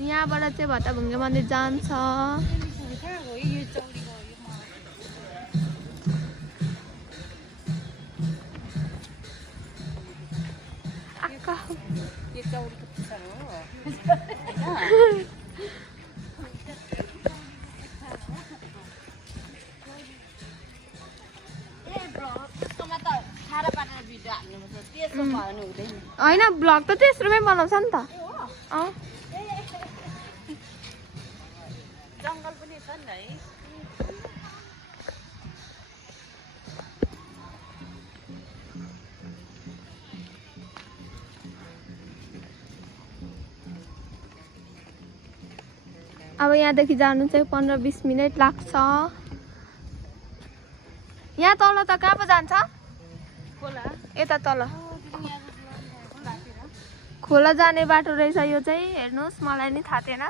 यहाँबाट चाहिँ भत्ताभुङ्गे मन्दिर जान्छ। होइन ब्लग त तेस्रोमै बनाउँछ नि त। जङ्गल पनि छ नि है। अब यहाँदेखि जानु चाहिँ 15-20 मिनट लाग्छ। यहाँ तल त कहाँ पो जान्छ? यता तल खोला जाने बाटो रहेछ यो चाहिँ। हेर्नुहोस्, मलाई नि थाहा थिएन।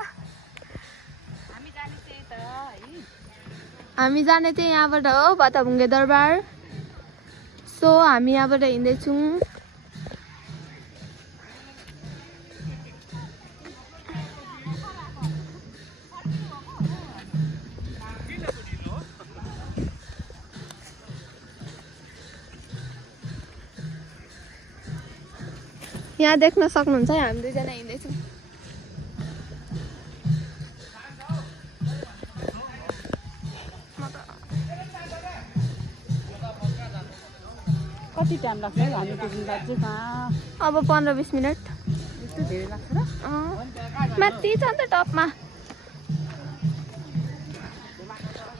हामी जाने चाहिँ यहाँबाट हो भत्ताभुङ्गे दरबार। सो हामी यहाँबाट हिँड्दैछौँ। यहाँ देख्न सक्नुहुन्छ हामी दुईजना हिँड्दैछौँ। कति टाइम लाग्छ हामी पुग्नु लाग्छ कहाँ? अब 15-20 मिनट। यस्तो धेरै लाग्छ र? माथि छ नि त टपमा।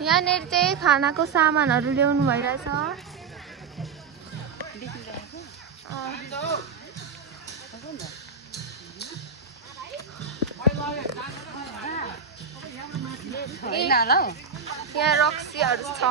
यहाँनिर चाहिँ खानाको सामानहरू ल्याउनु भइरहेछ। यहाँ रक्सीहरू छ।